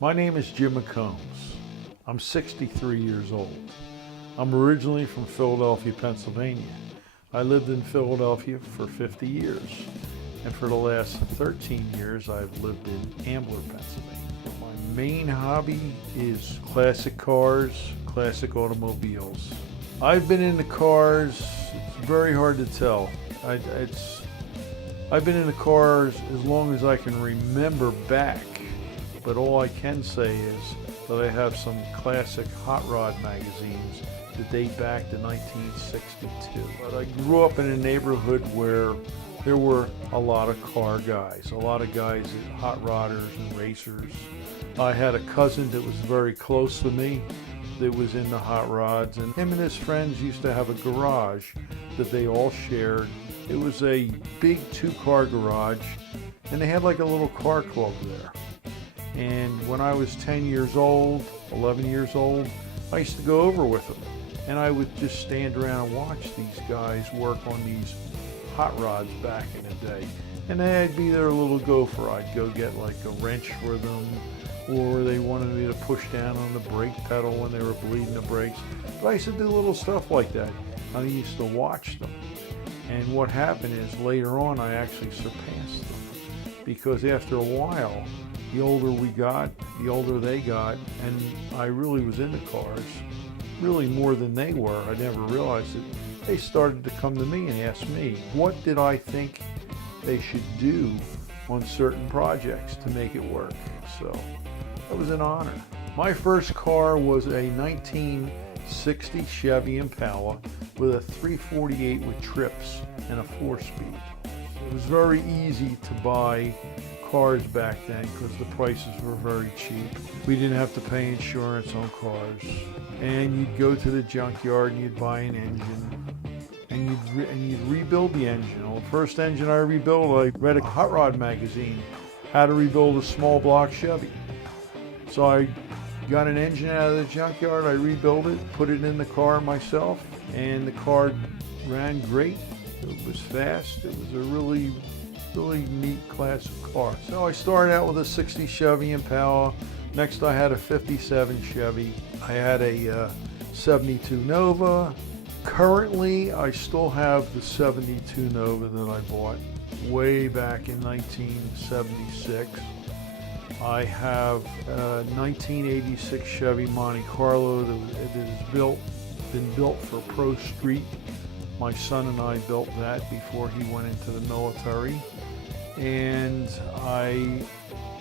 My name is Jim McCOMBES. I'm 63 years old. I'm originally from Philadelphia, Pennsylvania. I lived in Philadelphia for 50 years, and for the last 13 years I've lived in Ambler, Pennsylvania. My main hobby is classic cars, classic automobiles. I've been into cars, it's very hard to tell. I've been into cars as long as I can remember back. But all I can say is that I have some classic hot rod magazines that date back to 1962. But I grew up in a neighborhood where there were a lot of car guys, hot rodders and racers. I had a cousin that was very close to me that was into hot rods, and him and his friends used to have a garage that they all shared. It was a big two-car garage, and they had like a little car club there. And when I was 10 years old, 11 years old, I used to go over with them. And I would just stand around and watch these guys work on these hot rods back in the day. And I'd be their little gopher. I'd go get like a wrench for them, or they wanted me to push down on the brake pedal when they were bleeding the brakes. But I used to do little stuff like that. I used to watch them. And what happened is later on I actually surpassed them. Because after a while, the older we got, the older they got, and I really was into cars, really more than they were. I never realized it. They started to come to me and ask me, what did I think they should do on certain projects to make it work? So it was an honor. My first car was a 1960 Chevy Impala with a 348 with trips and a 4-speed. It was very easy to buy cars back then because the prices were very cheap. We didn't have to pay insurance on cars. And you'd go to the junkyard and you'd buy an engine and you'd rebuild the engine. Well, the first engine I rebuilt, I read a hot rod magazine, how to rebuild a small block Chevy. So I got an engine out of the junkyard, I rebuilt it, put it in the car myself, and the car ran great. It was fast. It was a really neat classic car. So I started out with a 60 Chevy Impala. Next I had a 57 Chevy. I had a 72 Nova. Currently I still have the 72 Nova that I bought way back in 1976. I have a 1986 Chevy Monte Carlo that has been built for Pro Street. My son and I built that before he went into the military. And I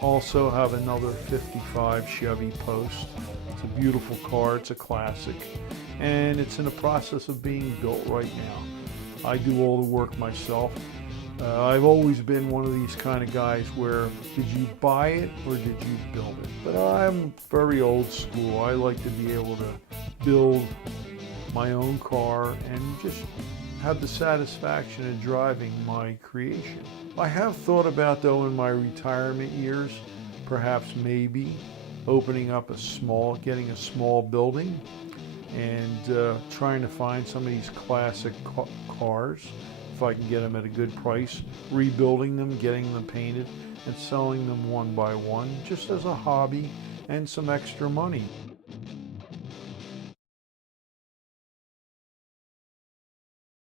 also have another 55 Chevy Post. It's a beautiful car, it's a classic, and it's in the process of being built right now. I do all the work myself. I've always been one of these kind of guys where, did you buy it or did you build it? But I'm very old school. I like to be able to build my own car and just have the satisfaction of driving my creation. I have thought about, though, in my retirement years, perhaps maybe opening up getting a small building and trying to find some of these classic cars, if I can get them at a good price, rebuilding them, getting them painted, and selling them one by one, just as a hobby and some extra money.